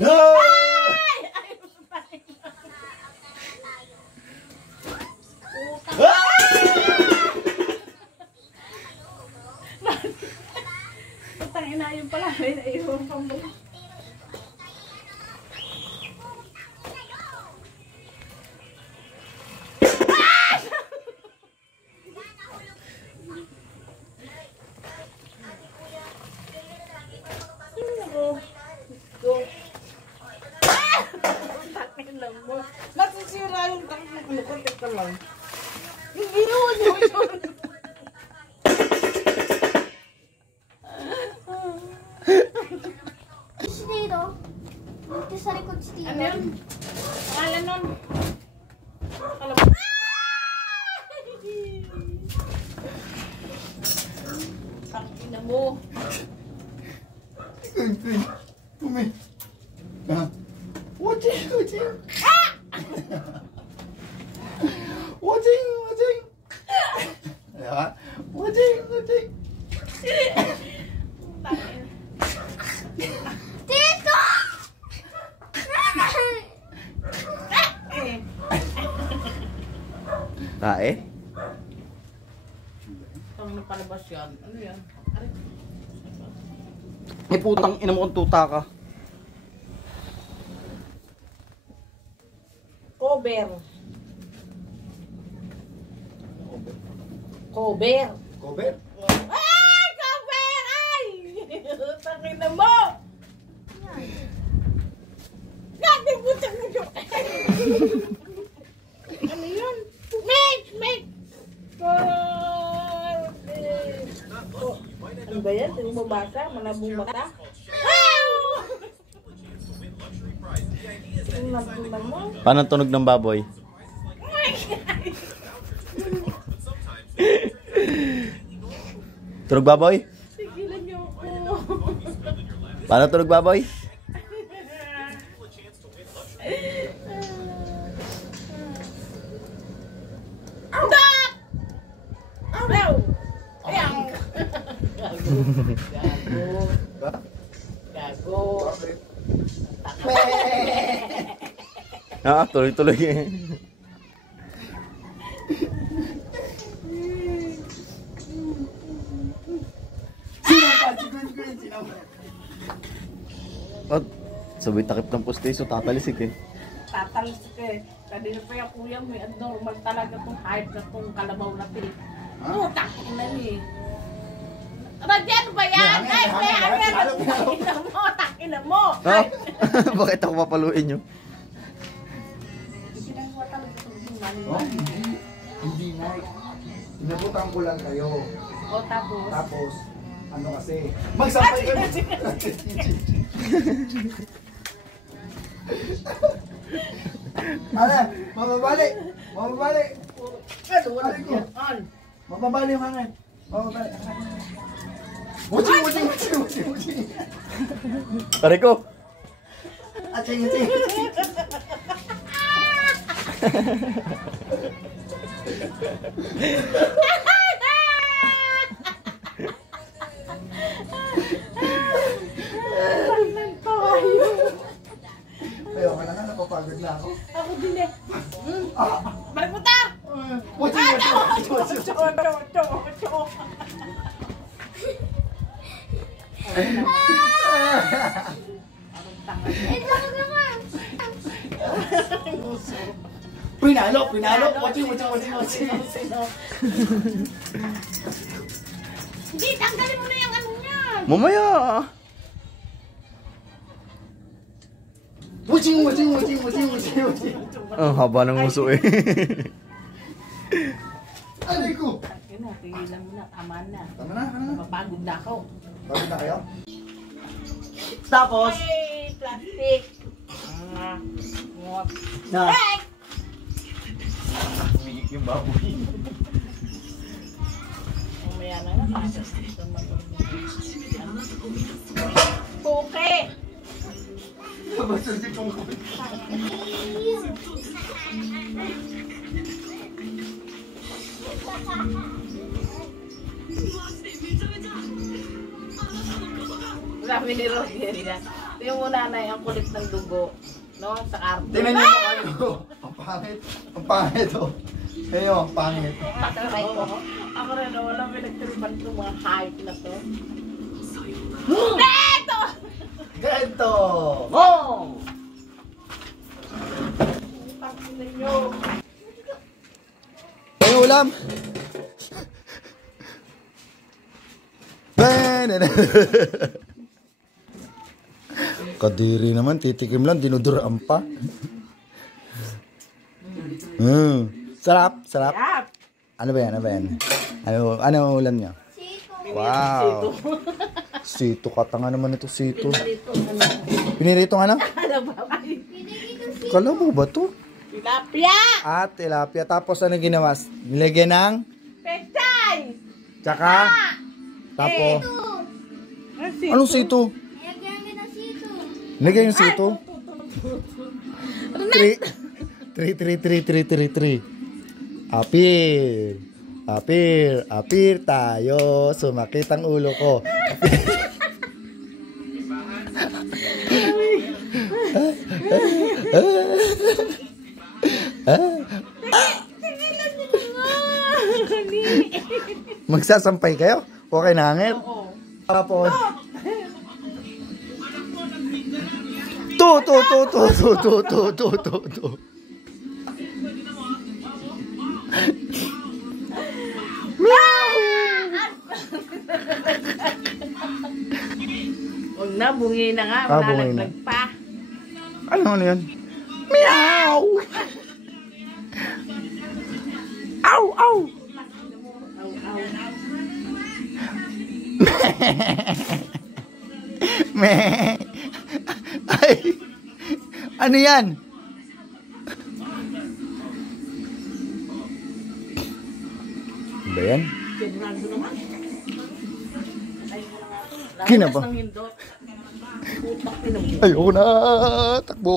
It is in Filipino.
No! Putang ina yun pala. Naiwan pang bulo. Masisira yung kontek ka lang. Yung ginawa niyo yun. Dito. Dito sa likod si Tito. Ano yun? Pangalan nun? Ang ina mo. Umi. Watching. Watching. Ya. Watching. Tito! Tae? Ang napalabas yan. Ano yan? Ay putang ina mo kung tuta ka. Cover. Cover? Ay! Cover! Ay! Tangin na mo! Gagawin mo siya ngayon. Ano yun? Make! Ano ba yan? Hindi mo basa? Malabong mata? Paano tunog ng baboy? Tunog baboy? Sigilan niyo ako. Paano tunog baboy? Gago. Tuloy-tuloy eh. At sabay takip ng pustiso, tatalisik eh. Tatalisik eh. Kanina pa yung kuya mo, normal talaga itong hype na itong kalabaw na pili. Putak na ni. Radyan ba yan? Ay, may hangyan. Takina mo, takina mo. Ah, bakit ako papaluin nyo? Ginagawa talaga itong mali. Hindi na. Inabutan ko lang kayo. O tapos? Tapos, ano kasi, magsampay ka. Ano? Mababali! Ano ko? Mababali yung hangin. Mababali. Uchi! Pare ko! Aching! Ayaw ka na nga, napapagod na ako. Ako din eh. Balik mo ta! Pinalo! Watching! Hindi, tanggalin mo na yung ano niyan. Mamaya! Watching! Ang haba ng muso eh. Aray ko! Tigilan mo na, tama na. Tama na. Mapagod na ako. Tama na kayo? Tapos, Ay, plastic. Na. Ay! umigik yung baboy. Umaya na nga. Puke! Basta si Pungko. Sabi ni Roger yan. Yung muna na ang kulit ng dugo. No? Sa karton. Tingnan niyo yung ano. Ang pangit. Ang pangit oh. Ayun, ang pangit. Ako rin, walang pinagtripan itong mga hype na to. Ito! Ganito! Oh! Tapos ninyo. Ano ulam? Kadiri naman, titikim lang, dinuduraan pa. Sarap, sarap. Yap! Ano ba yan? Ano ba yan? Ano ang ulam niya? Sito. Wow! Sito, katanga naman ito, sito. Dito, ano? Piniritong ano? Ano ba? Ay, Pinigil ko sito. Kalabaw ba to? tilapia! At tilapia. Tapos ano ginawa? Nilagyan ng? Pechay! Tsaka? Tapos? Anong sito? Nilagyan ka ng sito. Nilagyan yung sito? 3. Apir. Apir. Apir tayo. Sumakit ang ulo ko. Magsasampay kayo? Okay na hangit? Oo. Tapos. To. Huwag na, bungi na nga. Ah, bungi na. Malalaglag pa. Ano yan? Meow! Ow! Aw, aw. Meh! Ay! Ano yan? Ano ba yan? Fernando naman. Kina ba? Lakas ng hindot. Utak pinag- Ayoko na! Takbo!